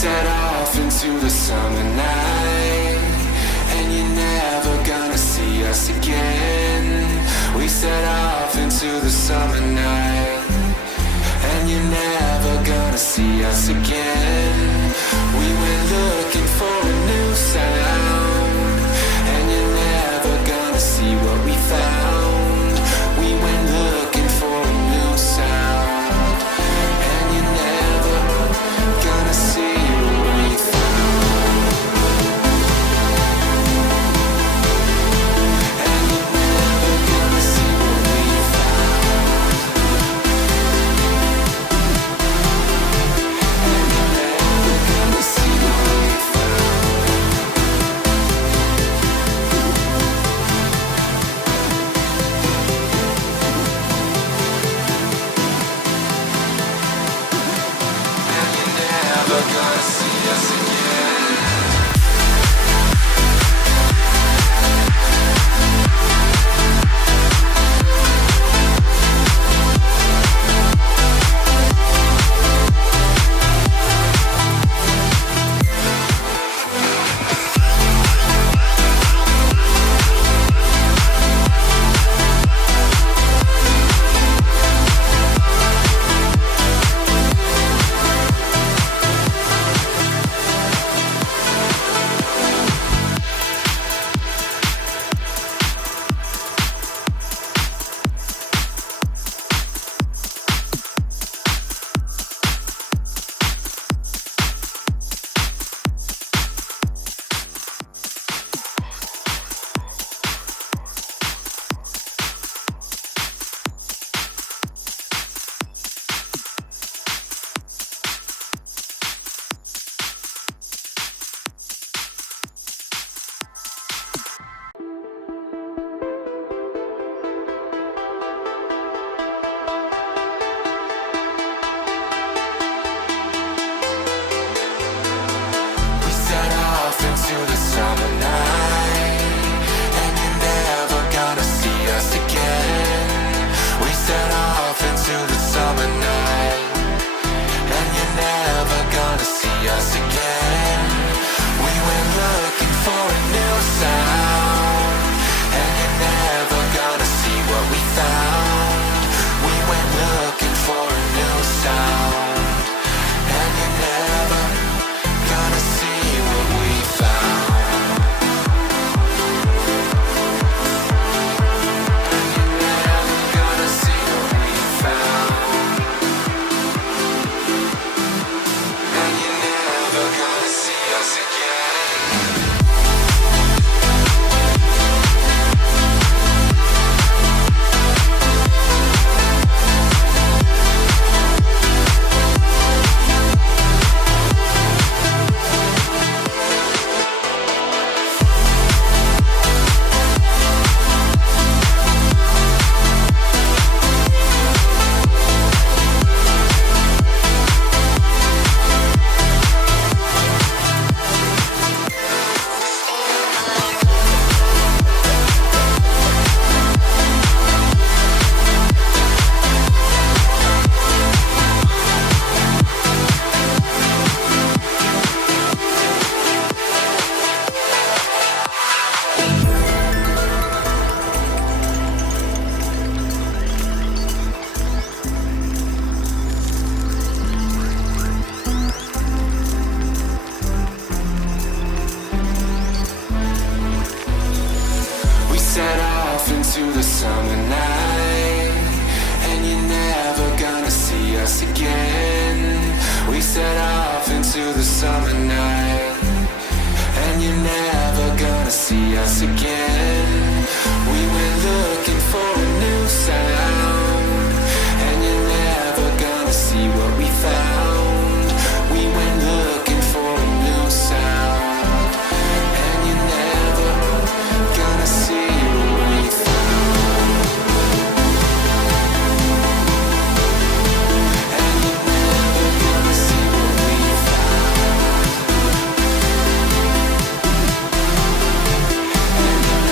set off into the summer night, and you're never gonna see us again. We set off into the summer night, and you're never gonna see us again. We went looking for a new sound, and you're never gonna see what we found. We went looking for a new sound, and you're never gonna see what we found. And you're never gonna see what we found. And you're never gonna see what we And you're never gonna see us again. We set off into the summer night, and you're never gonna see us again. We set off into the summer night, and you're never gonna see us again. We went looking for a new sound, and you're never gonna see what we found. We went looking for a new sound, and you're never gonna see what we found. And you're never gonna see what we found. And you're never gonna see us again. We set off into the summer night, and you're never gonna see us again. We set off into the summer night, and you're never gonna see us again. We went looking for a new sound, and you're never gonna see what we found. We went looking for a new sound, and you're never gonna see what we found. And you're never gonna see what we found. And you're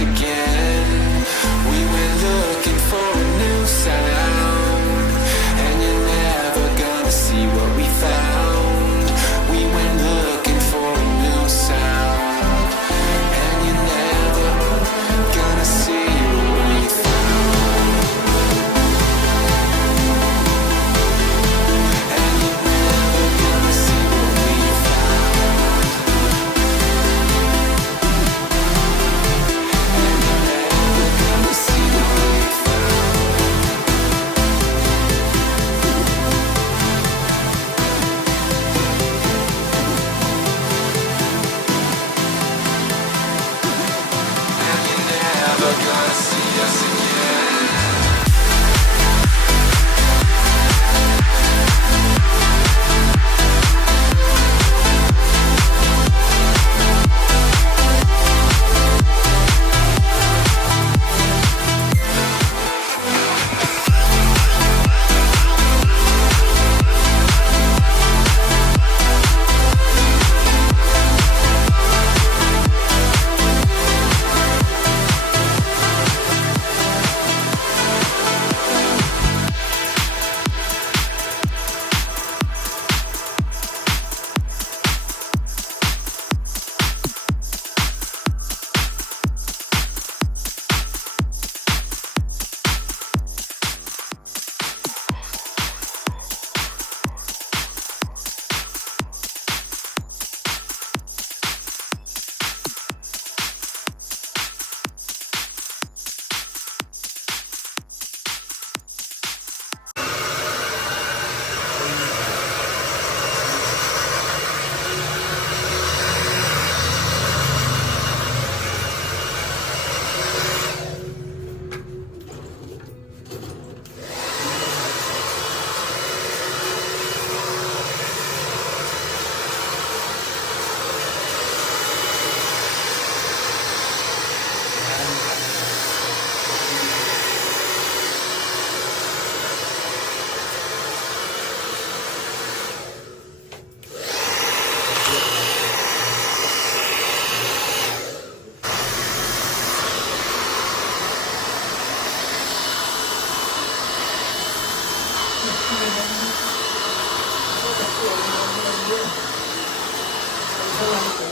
us again. We went looking for a new sound, and you're never gonna see what we found. We went looking for a new sound, and you're never gonna see what we found. And you're never gonna see what we found. And you're never gonna see what we found. And you're never gonna see us again. Thank you.